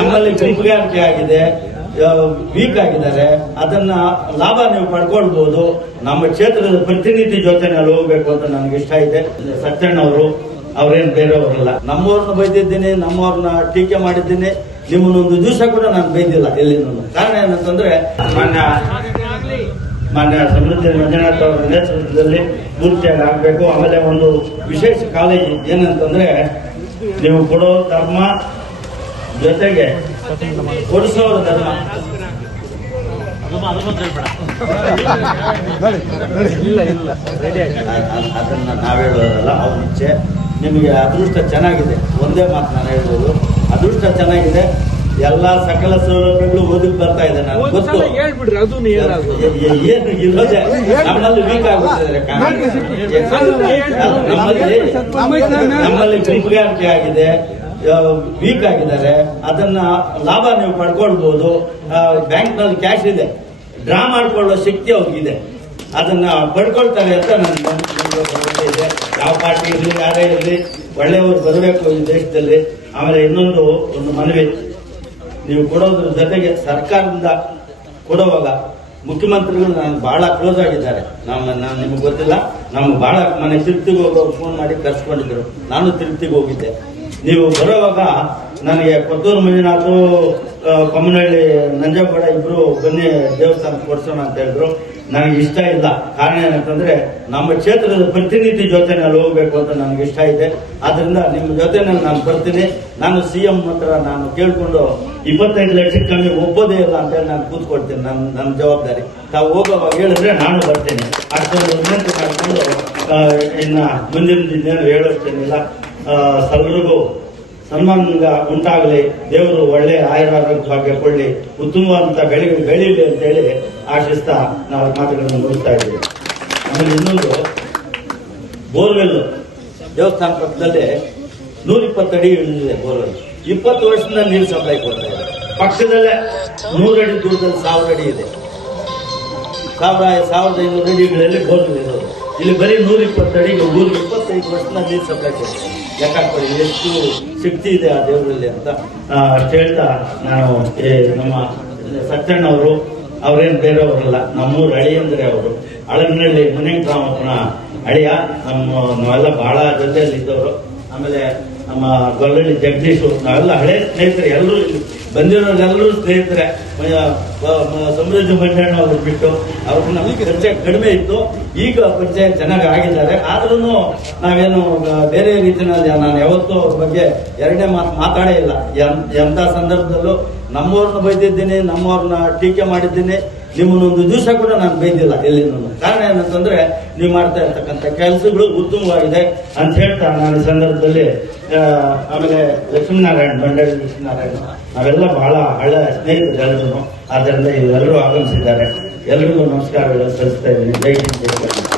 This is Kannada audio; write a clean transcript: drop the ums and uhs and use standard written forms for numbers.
ನಮ್ಮಲ್ಲಿ ಗುಂಪುಗಾರಿಕೆ ಆಗಿದೆ, ವೀಕ್ ಆಗಿದ್ದಾರೆ. ಅದನ್ನ ಲಾಭ ನೀವು ಪಡ್ಕೊಳ್ಬಹುದು. ನಮ್ಮ ಕ್ಷೇತ್ರದ ಪ್ರತಿನಿಧಿ ಜೊತೆ ನಾನು ಹೋಗ್ಬೇಕು ಅಂತ ನನಗೆ ಇಷ್ಟ ಇದೆ. ಸತ್ಯಣ್ಣವರು ಅವ್ರೇನ್ ಬೇರೆಯವರಲ್ಲ. ನಮ್ಮವ್ರನ್ನ ಬೈದಿದ್ದೀನಿ, ನಮ್ಮವ್ರನ್ನ ಟೀಕೆ ಮಾಡಿದ್ದೀನಿ. ನಿಮ್ಮನ್ನೊಂದು ದಿವಸ ಕೂಡ ನಾನು ಬೈದಿಲ್ಲ ಎಲ್ಲಿನೂ. ಕಾರಣ ಏನಂತಂದ್ರೆ ಮಾನ್ಯ ಸಮೃದ್ಧಿ ಮಂಜುನಾಥ್ ಅವರ ನೇತೃತ್ವದಲ್ಲಿ ಪೂರ್ತಿಯಾಗಿ ಆಗ್ಬೇಕು. ಆಮೇಲೆ ಒಂದು ವಿಶೇಷ ಕಾಲೇಜು ಏನಂತಂದ್ರೆ, ನೀವು ಕೊಡೋ ಧರ್ಮ ಜೊತೆಗೆ ಕೊಡಿಸೋರ ಧರ್ಮ. ಅದನ್ನ ನಾವೇಳೋದಲ್ಲ, ಅವ್ರ ಇಚ್ಛೆ. ನಿಮಗೆ ಅದೃಷ್ಟ ಚೆನ್ನಾಗಿದೆ, ಒಂದೇ ಮಾತು ನಾನು ಹೇಳ್ಬೋದು. ಅದೃಷ್ಟ ಚೆನ್ನಾಗಿದೆ, ಎಲ್ಲಾ ಸಕಲ ಸೌಲಭ್ಯಗಳು ಓದಿಗೆ ಬರ್ತಾ ಇದೆ. ನಾನು ಗೊತ್ತು ಏನು ಇರೋದೇ ನಮ್ಮಲ್ಲಿ ವೀಕ್ ಆಗ್ಬಿಟ್ಟಿದ್ದಾರೆ. ನಮ್ಮಲ್ಲಿ ಗುಂಪುಗಾರಿಕೆ ಆಗಿದೆ, ವೀಕ್ ಆಗಿದ್ದಾರೆ. ಅದನ್ನ ಲಾಭ ನೀವು ಪಡ್ಕೊಳ್ಬಹುದು. ಬ್ಯಾಂಕ್ ನಲ್ಲಿ ಕ್ಯಾಶ್ ಇದೆ, ಡ್ರಾ ಮಾಡ್ಕೊಳ್ಳೋ ಶಕ್ತಿ ಅವ್ರಿಗಿದೆ. ಅದನ್ನ ಪಡ್ಕೊಳ್ತಾರೆ ಅಂತ ನನ್ನ ಇದೆ. ಯಾವ ಪಾರ್ಟಿ ಇರಲಿ, ಯಾರೇ ಇರಲಿ, ಒಳ್ಳೆಯವರು ಬರಬೇಕು ಈ ದೇಶದಲ್ಲಿ. ಆಮೇಲೆ ಇನ್ನೊಂದು ಮನವಿ, ನೀವು ಕೊಡೋದ್ರ ಜೊತೆಗೆ ಸರ್ಕಾರದಿಂದ ಕೊಡುವಾಗ ಮುಖ್ಯಮಂತ್ರಿಗಳು ನಾನು ಬಹಳ ಕ್ಲೋಸ್ ಆಗಿದ್ದಾರೆ. ನಾನು ನಿಮ್ಗೆ ಗೊತ್ತಿಲ್ಲ, ನಮ್ಗೆ ಬಹಳ ಮನೆ ತಿರುಪ್ತಿಗೆ ಹೋಗೋರು ಫೋನ್ ಮಾಡಿ ಕರ್ಸ್ಕೊಂಡಿದ್ರು. ನಾನು ತಿರುಪ್ತಿಗೆ ಹೋಗಿದ್ದೆ. ನೀವು ಬರೋವಾಗ ನನಗೆ ಕೊತ್ತೂರು ಮಂಜುನಾಥ್, ಕೊಮ್ಮನಹಳ್ಳಿ ನಂಜೇಗೌಡ ಇಬ್ರು ಬನ್ನಿ ದೇವಸ್ಥಾನಕ್ಕೆ ಕೊಡ್ಸೋಣ ಅಂತ ಹೇಳಿದ್ರು. ನನಗೆ ಇಷ್ಟ ಇಲ್ಲ. ಕಾರಣ ಏನಂತಂದ್ರೆ, ನಮ್ಮ ಕ್ಷೇತ್ರದ ಪ್ರತಿನಿಧಿ ಜೊತೆ ನಾನು ಹೋಗ್ಬೇಕು ಅಂತ ನನಗೆ ಇಷ್ಟ ಇದೆ. ಆದ್ರಿಂದ ನಿಮ್ಮ ಜೊತೆನಲ್ಲಿ ನಾನು ಬರ್ತೀನಿ. ನಾನು ಸಿಎಂ ಹತ್ರ ನಾನು ಕೇಳ್ಕೊಂಡು 25 ಲಕ್ಷಕ್ಕೆ ಕಮ್ಮಿ ಒಪ್ಪೋದೇ ಇಲ್ಲ ಅಂತ ಹೇಳಿ ನಾನು ಕೂತ್ಕೊಡ್ತೀನಿ. ನನ್ನ ಜವಾಬ್ದಾರಿ. ತಾವು ಹೋಗುವಾಗ ಹೇಳಿದ್ರೆ ನಾನು ಬರ್ತೇನೆ. ಅಷ್ಟೊಂದು ವಿನಂತಿ ಮಾಡಿಕೊಂಡು ಇನ್ನ ಮುಂದಿನ ದಿನ ಹೇಳೋಷ್ಟೇನಿಲ್ಲ. ಸರ್ವರಿಗೂ ಸನ್ಮಾನ ಉಂಟಾಗಲಿ, ದೇವರು ಒಳ್ಳೆ ಆಯುರಾರೋಗ್ಯ ಭಾಗ್ಯ ಕೊಡಲಿ, ಉತ್ತಮವಾದಂತ ಬೆಳೀಲಿ ಅಂತ ಹೇಳಿ ಆಶಿಸ್ತಾ ನಾವು ಮಾತುಗಳನ್ನು ಮುಗಿಸ್ತಾ ಇದ್ದೀವಿ. ಆಮೇಲೆ ಇನ್ನೊಂದು, ಬೋರ್ವೆಲ್ ದೇವಸ್ಥಾನ ಪಕ್ಕದಲ್ಲೇ 120 ಅಡಿ ಇಳಿದಿದೆ ಬೋರ್ವೆಲ್. 20 ವರ್ಷದಿಂದ ನೀರು ಸಪ್ಲೈ ಕೊಡ್ತಾ ಇದೆ. ಪಕ್ಕದಲ್ಲೇ 100 ಅಡಿ ದೂರದಲ್ಲಿ 1000 ಅಡಿ ಇದೆ. 1500 ಅಡಿಗಳಲ್ಲಿ ಬೋರ್ವೆಲ್ ಇರೋದು. ಇಲ್ಲಿ ಬರೀ 120 ಅಡಿಗೆ 125 ವರ್ಷದಿಂದ ನೀರು ಸಪ್ಲೈ ಕೊಡ್ತಾರೆ. ಲೆಕ್ಕ ಕೊಡಿ ಎಷ್ಟು ಶಕ್ತಿ ಇದೆ ಆ ದೇವರಲ್ಲಿ ಅಂತ ಅಷ್ಟು ಹೇಳ್ತಾ, ನಾನು ನಮ್ಮ ಸತ್ಯಣ್ಣವರು ಅವ್ರೇನ್ ಬೇರೆಯವರಲ್ಲ, ನಮ್ಮೂರು ಅಳಿಯಂದ್ರೆ ಅವರು. ಅಳಗಿನಹಳ್ಳಿ ಮುನಿಯಂಕರಾಮಪ್ಪನ ಅಳಿಯ. ನಾವೆಲ್ಲ ಬಹಳ ಜೊತೆಯಲ್ಲಿ ಇದ್ದವರು. ಆಮೇಲೆ ನಮ್ಮ ಗೊಲ್ಲಳ್ಳಿ ಜಗದೀಶು, ನಾವೆಲ್ಲ ಹಳೆ ಸ್ನೇಹಿತರೆ. ಎಲ್ಲರೂ ಬಂದಿರೋರೆಲ್ಲರೂ ಸ್ನೇಹಿತರೆ. ಸಮೃದ್ಧಿ ಮಂಜಣ್ಣ ಅವ್ರು ಬಿಟ್ಟು ಅವ್ರನ್ನ ಪರಿಚಯ ಕಡಿಮೆ ಇತ್ತು. ಈಗ ಪರಿಚಯ ಚೆನ್ನಾಗಿ ಆಗಿದ್ದಾರೆ. ಆದ್ರೂ ನಾವೇನು ಬೇರೆ ರೀತಿಯಲ್ಲಿ ನಾನು ಯಾವತ್ತೂ ಅವ್ರ ಬಗ್ಗೆ ಎರಡನೇ ಮಾತಾಡೇ ಇಲ್ಲ. ಎಂತ ಸಂದರ್ಭದಲ್ಲೂ ನಮ್ಮವ್ರನ್ನ ಬೈದಿದ್ದೀನಿ, ನಮ್ಮವ್ರನ್ನ ಟೀಕೆ ಮಾಡಿದ್ದೀನಿ. ನಿಮ್ಮನ್ನೊಂದು ದಿವಸ ಕೂಡ ನಾನು ಬೈದಿಲ್ಲ ಎಲ್ಲಿನೂ. ಕಾರಣ ಏನಂತಂದ್ರೆ, ನೀವು ಮಾಡ್ತಾ ಇರ್ತಕ್ಕಂಥ ಕೆಲಸಗಳು ಉತ್ತಮವಾಗಿದೆ ಅಂತ ಹೇಳ್ತಾ ನಾನು ಈ ಸಂದರ್ಭದಲ್ಲಿ ಆಮೇಲೆ ಲಕ್ಷ್ಮೀನಾರಾಯಣ, ಬಂಡಾಳಿ ಲಕ್ಷ್ಮೀನಾರಾಯಣ, ನಾವೆಲ್ಲ ಬಹಳ ಹಳೆ ಸ್ನೇಹಿತರು ಎಲ್ಲರೂ. ಆದ್ದರಿಂದ ಇವರೆಲ್ಲರೂ ಆಗಮಿಸಿದ್ದಾರೆ. ಎಲ್ರಿಗೂ ನಮಸ್ಕಾರಗಳು ಸಲ್ಲಿಸ್ತಾ ಇದ್ದೀನಿ. ಜೈ ಹಿಂದ್, ಜೈ ಕರ್ನಾಟಕ.